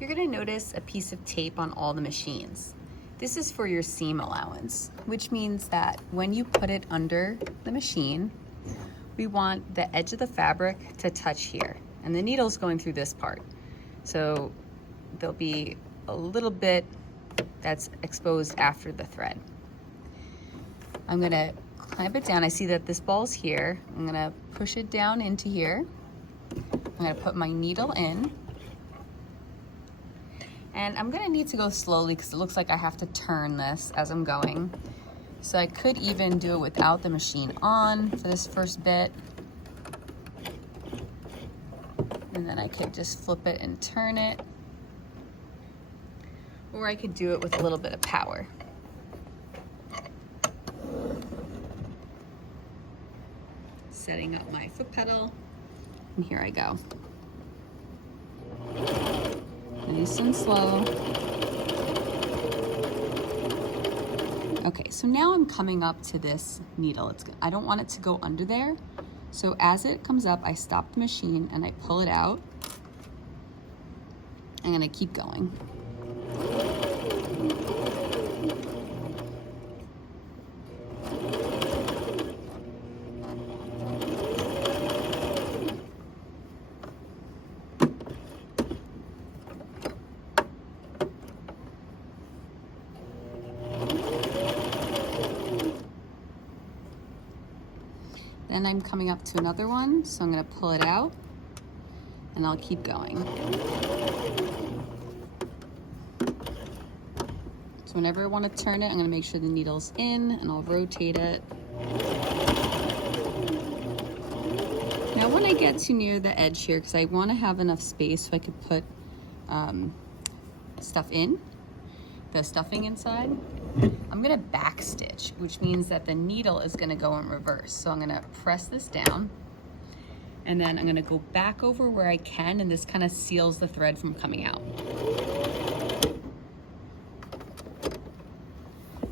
You're gonna notice a piece of tape on all the machines. This is for your seam allowance, which means that when you put it under the machine, we want the edge of the fabric to touch here, and the needle's going through this part. So there'll be a little bit that's exposed after the thread. I'm gonna clamp it down. I see that this ball's here. I'm gonna push it down into here. I'm gonna put my needle in. And I'm gonna need to go slowly because it looks like I have to turn this as I'm going. So I could even do it without the machine on for this first bit. And then I could just flip it and turn it. Or I could do it with a little bit of power. Setting up my foot pedal, and here I go. Nice and slow. Okay, so now I'm coming up to this needle. I don't want it to go under there. So as it comes up, I stop the machine and I pull it out. I'm gonna keep going. Then I'm coming up to another one, so I'm gonna pull it out and I'll keep going. So whenever I wanna turn it, I'm gonna make sure the needle's in and I'll rotate it. Now when I get too near the edge here, because I wanna have enough space so I could put stuff in, the stuffing inside, I'm gonna back stitch, which means that the needle is gonna go in reverse. So I'm gonna press this down and then I'm gonna go back over where I can, and this kind of seals the thread from coming out.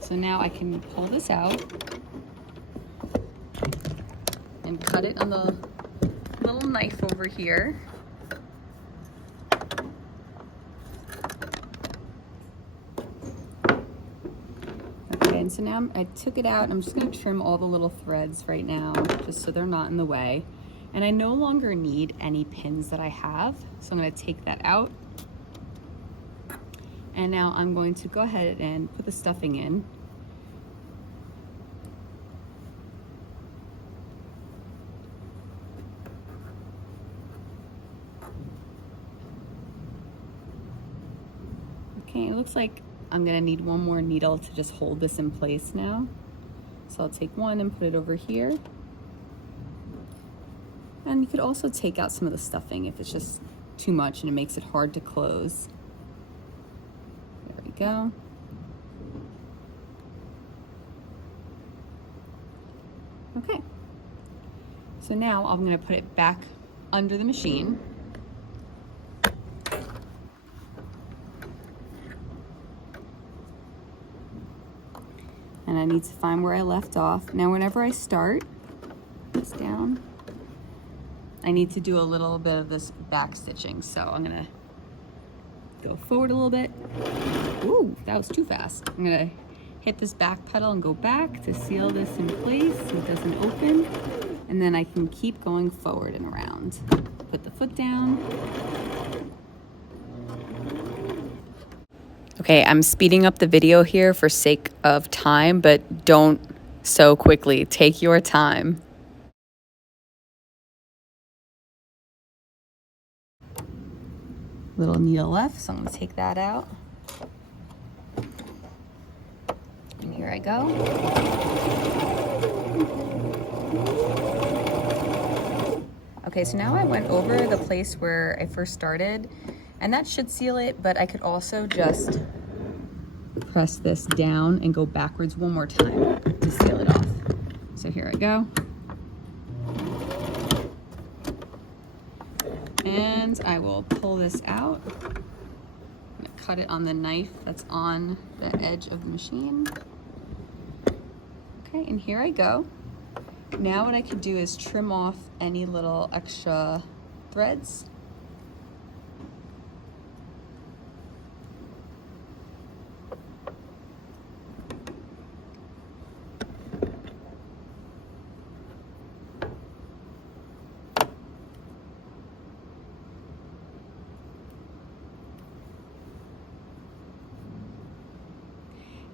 So now I can pull this out and cut it on the little knife over here. And so now I took it out. I'm just going to trim all the little threads right now, just so they're not in the way. And I no longer need any pins that I have, so I'm going to take that out. And now I'm going to go ahead and put the stuffing in. Okay, it looks like I'm gonna need one more needle to just hold this in place now. So I'll take one and put it over here. And you could also take out some of the stuffing if it's just too much and it makes it hard to close. There we go. Okay. So now I'm gonna put it back under the machine. And I need to find where I left off. Now, whenever I start this down, I need to do a little bit of this back stitching. So I'm gonna go forward a little bit. Ooh, that was too fast. I'm gonna hit this back pedal and go back to seal this in place so it doesn't open. And then I can keep going forward and around. Put the foot down. Okay, I'm speeding up the video here for sake of time, but don't sew quickly. Take your time. Little needle left, so I'm gonna take that out. And here I go. Okay, so now I went over the place where I first started, and that should seal it, but I could also just press this down and go backwards one more time to seal it off. So here I go. And I will pull this out. I'm gonna cut it on the knife that's on the edge of the machine. Okay, and here I go. Now what I could do is trim off any little extra threads.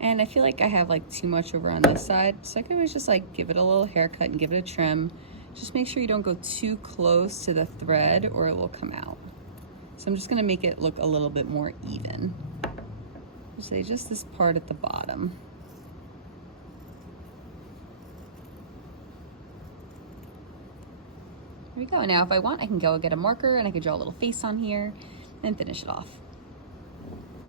And I feel like I have like too much over on this side, so I can always just like give it a little haircut and give it a trim. Just make sure you don't go too close to the thread or it will come out. So I'm just gonna make it look a little bit more even. Say just this part at the bottom. There we go. Now if I want, I can go get a marker and I can draw a little face on here and finish it off.